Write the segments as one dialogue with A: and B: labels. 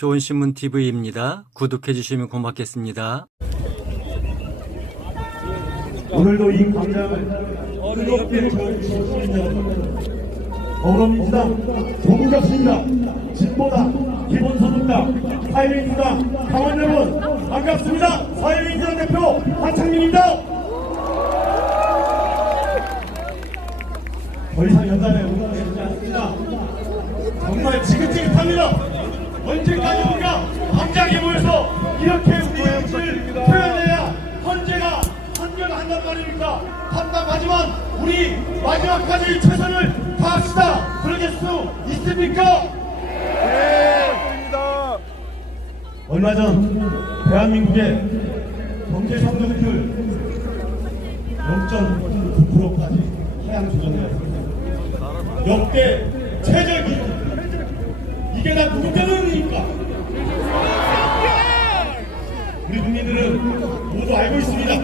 A: 좋은 신문 TV입니다. 구독해 주시면 고맙겠습니다.
B: 오늘도 이 광장을 뜨겁게 시민 여러분 더불어민주당 조국혁신당 진보당 기본소득당 사회민주당 당원 여러분 반갑습니다. 사회민주당 대표 한창민입니다. 더 이상 연단에 응원해주지 않습니다. 정말 지긋지긋합니다 언제까지 우리가 광장에 모여서 이렇게 우리의 의지를 표현해야 헌재가 판결을 한단 말입니까? 답답하지만 우리 마지막까지 최선을 다합시다. 그러실 수 있습니까? 얼마 전 대한민국의 경제 성장률 0.9%까지 하향 조정되었습니다. 역대 최저 기준 이게 다 누구 때문입니까? 우리 국민들은 모두 알고 있습니다.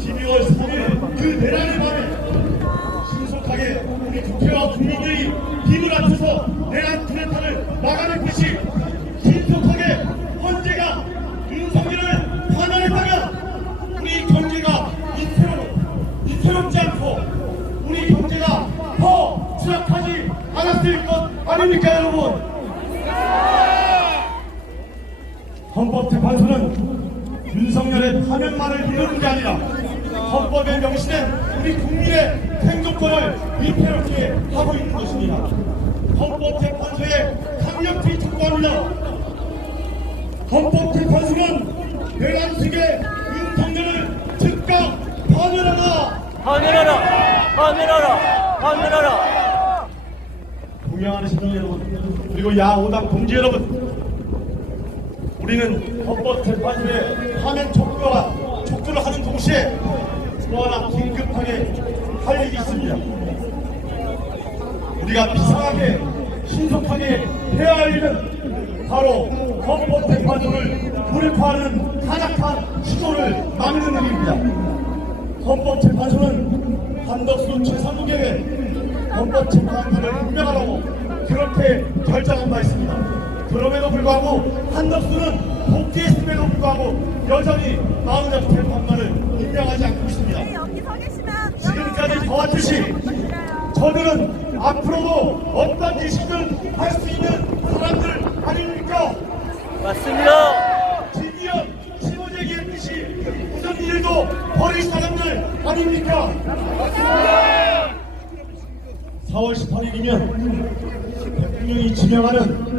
B: 12월 3일 그 내란의 밤에 신속하게 우리 국회와 국민들이 힘을 합쳐서 내란 쿠데타를 막아낼 것이 신속하게 헌재가 윤석열을 탄핵했다면 우리 경제가 이태로, 이태롭지 않고 우리 경제가 더 추락하지 않았을 것 아닙니까 여러분? 헌법재판소는 윤석열의 탄핵만을 미루는 게 아니라 헌법에 명시된 우리 국민의 생존권을 위태롭게 하고 있는 것입니다. 헌법재판소에 강력히 촉구합니다. 헌법재판소는 내란식의 윤석열을 즉각 파면하라!
C: 파면하라! 파면하라! 파면하라!
B: 동양하는 시민 여러분 그리고 야오당 동지 여러분 우리는 헌법재판소에 파면 촉구와 촉구를 하는 동시에 또 하나 긴급하게 할 일이 있습니다 우리가 비상하게 신속하게 해야 할 일은 바로 헌법재판소를 불파하는 타락한 시도를 막는 일입니다 헌법재판소는 한덕수 제3국에게 헌법재판관을 임명하라고 그렇게 결정한 바 있습니다. 그럼에도 불구하고 한덕수는 복귀했음에도 불구하고 여전히 마흔잡 재판관을 임명하지 않고 있습니다.
D: 여기 서 계시면
B: 지금까지 저와 뜻이 저들은 앞으로도 어떤 짓이든 할 수 있는 사람들 아닙니까?
C: 맞습니다!
B: 진기현, 신호재기의 뜻이 무슨 일도 버릴 사람들 아닙니까? 4월 18일이면 대통령이 지명하는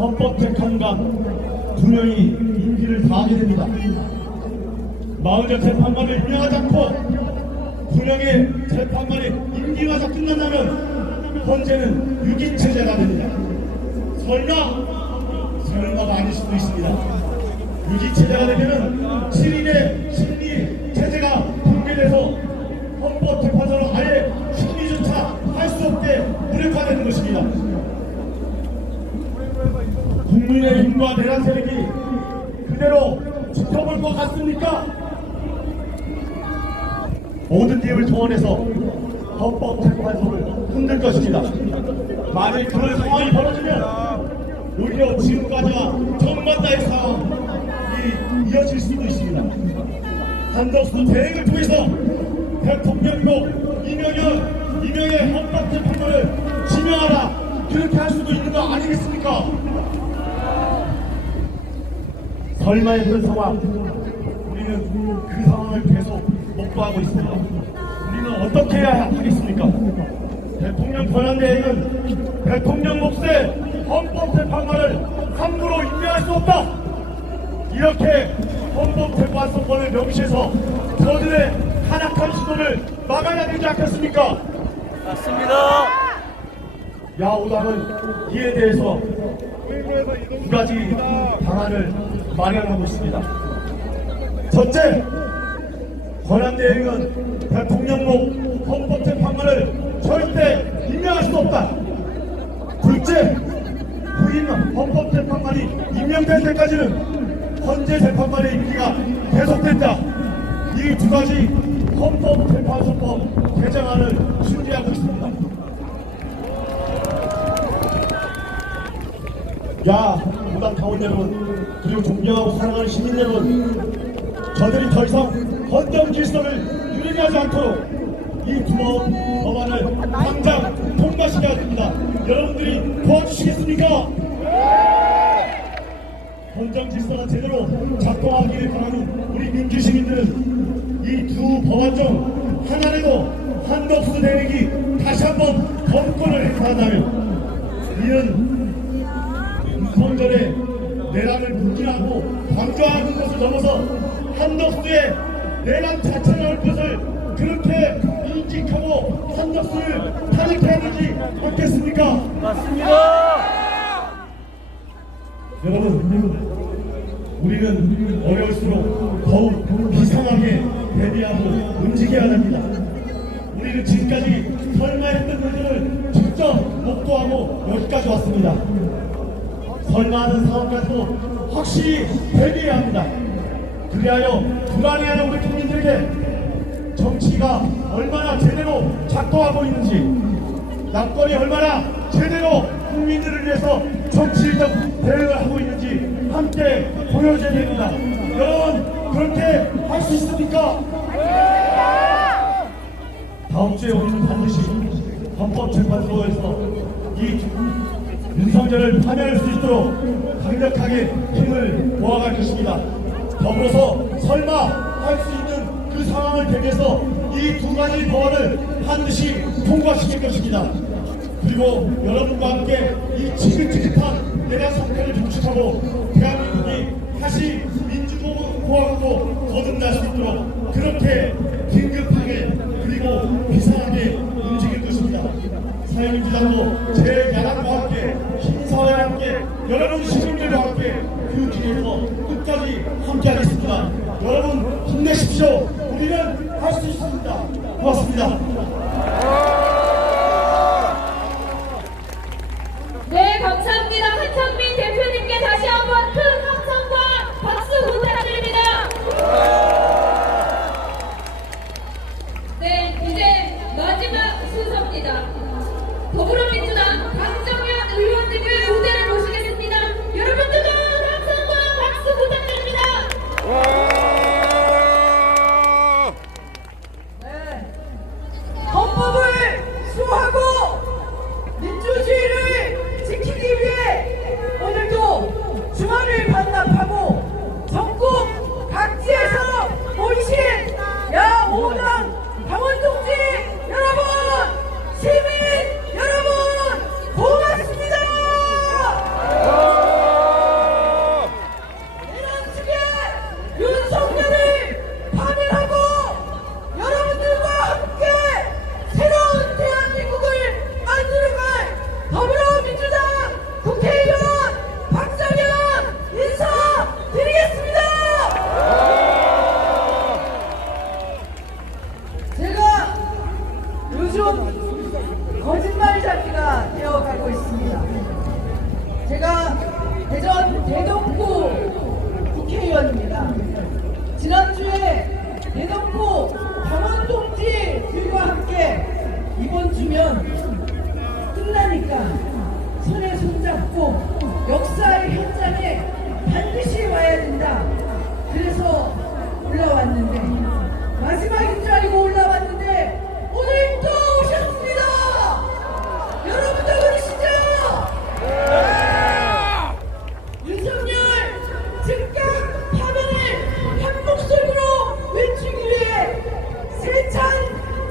B: 헌법재판관 두 명이 임기를 다하게 됩니다. 마흔여 재판관을 임명하지 않고 두 명의 재판관이 임기가 다 끝난다면 헌재는 유기체제가 됩니다. 설마 설마가 아닐 수도 있습니다. 유기체제가 되면은 7인의 심리 체제가 붕괴돼서 헌법재판소는 아예 심리조차 할 수 없게 무력화되는 것입니다. 국민의 힘과 내란 세력이 그대로 지켜볼 것 같습니까? 모든 힘을 동원해서 헌법 재판소를 흔들 것입니다. 만일 그런 상황이 벌어지면 오히려 지금까지와 정반대의 상황이 이어질 수도 있습니다. 한덕수 대행을 통해서 대통령도 이명현, 이명의 헌법 재판관을 지명하라 그렇게 할 수도 있는 거 아니겠습니까? 설마의 그런 상황 우리는 그 상황을 계속 목도하고 있습니다. 우리는 어떻게 해야 하겠습니까? 대통령 권한대행은 대통령 몫의 헌법재판관을 함부로 임명할 수 없다. 이렇게 헌법재판소권을 명시해서 저들의 타락한 시도를 막아야 되지 않겠습니까?
C: 맞습니다!
B: 야오당은 이에 대해서 두 가지 방안을 마련하고 있습니다. 첫째, 권한대행은 대통령목 헌법재판관을 절대 임명할 수 없다. 둘째, 부임 헌법재판관이 임명될 때까지는 헌재 재판관의 임기가 계속된다. 이 두 가지 헌법재판소법 개정안을 준비하고 있습니다. 야, 무당 당원 여러분, 그리고 존경하고 사랑하는 시민 여러분, 저들이 더 이상 헌정 질서를 유린하지 않도록 이 두번 법안을 당장 통과시켜야 됩니다. 여러분들이 도와주시겠습니까? 헌정 질서가 제대로 작동하기를 바라는 우리 민주 시민들은 이 두 법안 중 하나라도 한덕수 대행이 다시 한번 범권을 행사한다면 이는 윤석열의 내란을 묵인하고 방조하는 것을 넘어서 한덕수의 내란 자체가 올 것을 그렇게 인식하고 한덕수를 탄핵해야 되지 않겠습니까?
C: 맞습니다.
B: 여러분, 우리는 어려울수록 더욱 비상하게 대비하고 움직여야 합니다. 우리는 지금까지 설마 했던 일들을 직접 목도하고 여기까지 왔습니다. 하는 상황까지도 확실히 대비해야 합니다. 그리하여 불안해하는 우리 국민들에게 정치가 얼마나 제대로 작동하고 있는지 야권이 얼마나 제대로 국민들을 위해서 정치적 대응을 하고 있는지 함께 보여줘야 됩니다. 여러분 그렇게 할 수 있습니까? 다음 주에 우리는 반드시 헌법재판소에서 이 윤석열을 파면할 수 있도록 강력하게 힘을 모아갈 것입니다. 더불어서 설마 할 수 있는 그 상황을 대비해서 이 두 가지 법안을 반드시 통과시킬 것입니다. 그리고 여러분과 함께 이 지긋지긋한 내란 사태를 종식하고 대한민국이 다시 민주공화국으로 거듭날 수 있도록 그렇게 긴급하게 그리고 비상하게. 사회민주당도 제 야당과 함께 신사와 함께 여러분 시민들과 함께 그 길에서 끝까지 함께하겠습니다. 여러분 힘내십시오. 우리는 할 수 있습니다. 고맙습니다.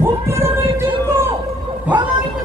E: 세찬 봄바람을 뚫고 광화문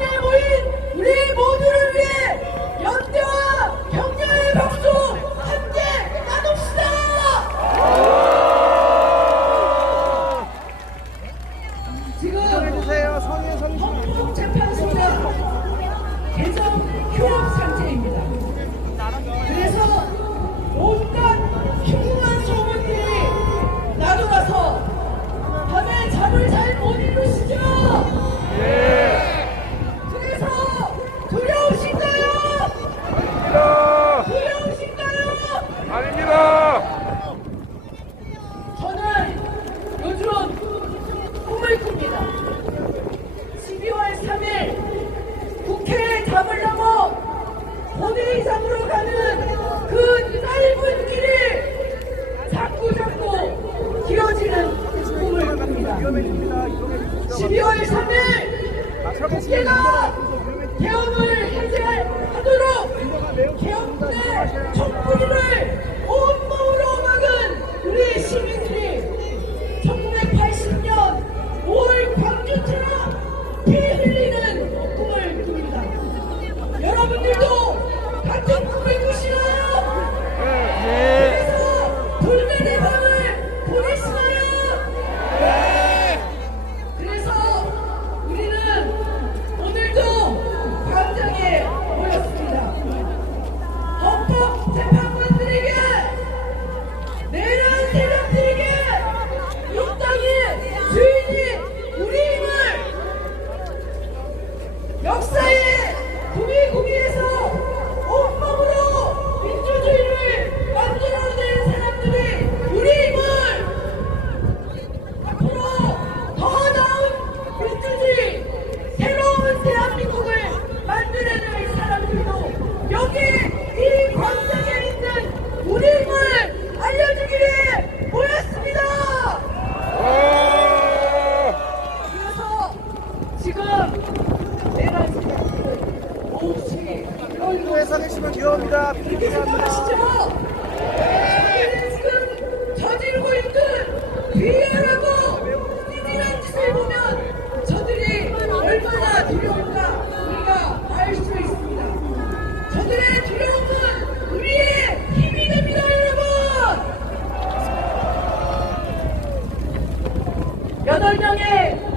E: 8명의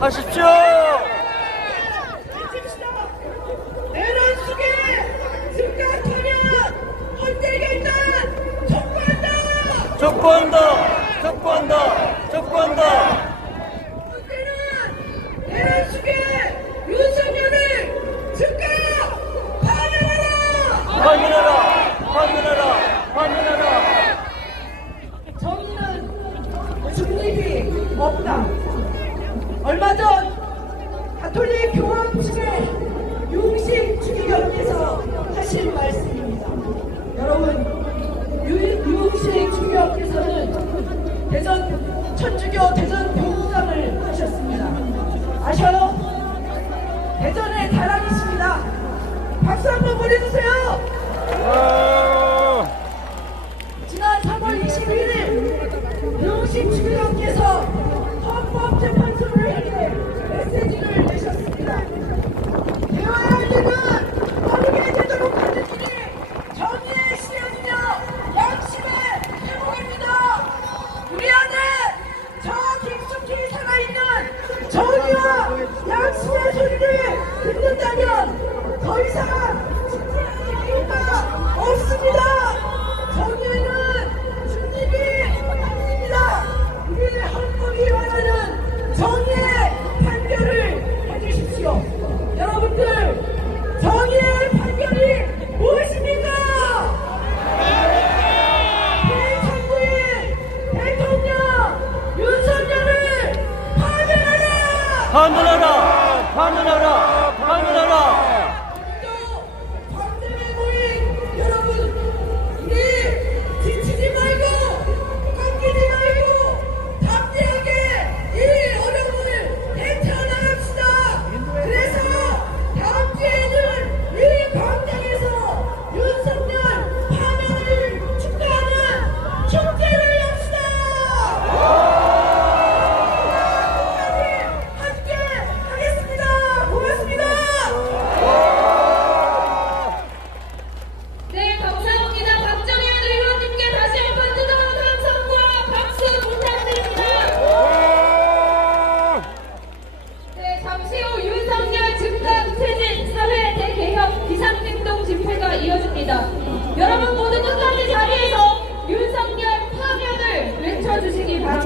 E: 하십시오. 적관다 적관다 적관다 적관다 가톨릭 교황 측의 용식 주기관께서 하신 말씀입니다. 여러분, 용식 주기관께서는 대전 천주교 대전 교구상을 하셨습니다. 아셔요? 대전의 자랑이십니다. 박수 한번 보내주세요. 아.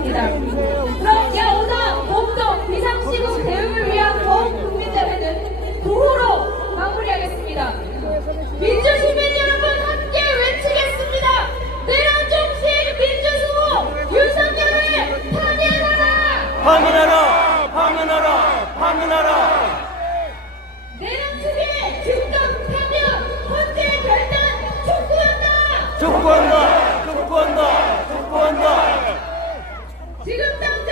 E: 있습니다. 그럼 야오다 공동 비상시국 대응을 위한 전
F: 국민대회는
E: 구호로 마무리하겠습니다.
F: 민주시민 여러분 함께
E: 외치겠습니다. 내란 정식 민주수호 윤석열을 탄핵하라! Freedom Mountain.